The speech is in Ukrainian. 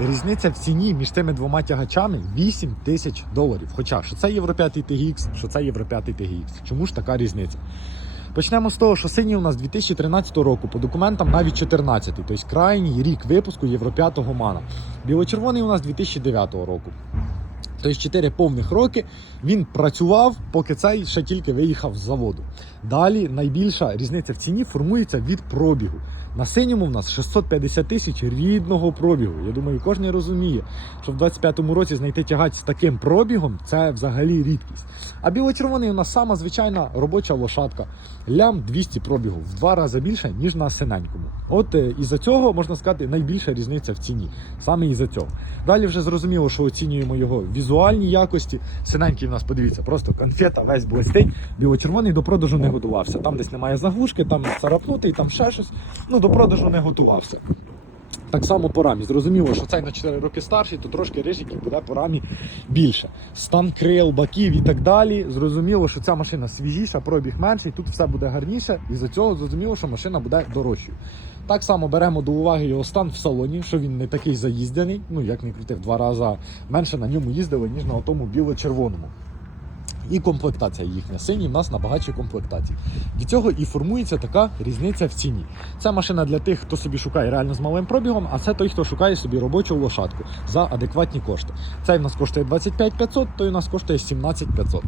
Різниця в ціні між тими двома тягачами 8 тисяч доларів. Хоча що це Євро 5 TX, що це Євро 5 TX. Чому ж така різниця? Почнемо з того, що синій у нас 2013 року, по документам навіть 14, тобто крайній рік випуску Євро 5 мана. Біло-червоний у нас 2009 року. Тобто 4 повних роки він працював, поки цей ще тільки виїхав з заводу. Далі найбільша різниця в ціні формується від пробігу. На синьому в нас 650 тисяч рідного пробігу. Я думаю, кожен розуміє, що в 25-му році знайти тягач з таким пробігом це взагалі рідкість. А біло-червоний у нас сама звичайна робоча лошадка. Лям 200 пробігу в два рази більше, ніж на синенькому. От е, із-за цього можна сказати найбільша різниця в ціні. Саме із-за цього. Далі вже зрозуміло, що оцінюємо його візуальні якості. Синенький в нас, подивіться, просто конфета весь блистить. Біло-червоний до продажу не готувався. Там десь немає заглушки, там царапнутий, там ще щось. Ну, до продажу не готувався. Так само по рамі. Зрозуміло, що цей на 4 роки старший, то трошки рижиків буде по рамі більше. Стан крил, баків і так далі. Зрозуміло, що ця машина свіжіша, пробіг менший, тут все буде гарніше, і за цього зрозуміло, що машина буде дорожчою. Так само беремо до уваги його стан в салоні, що він не такий заїздений, ну як не крутив, два рази менше на ньому їздили, ніж на тому біло-червоному. І комплектація їхня. Синій в нас на багатшій комплектації. Від цього і формується така різниця в ціні. Це машина для тих, хто собі шукає реально з малим пробігом, а це той, хто шукає собі робочу лошадку за адекватні кошти. Цей в нас коштує 25 500, той у нас коштує 17 500.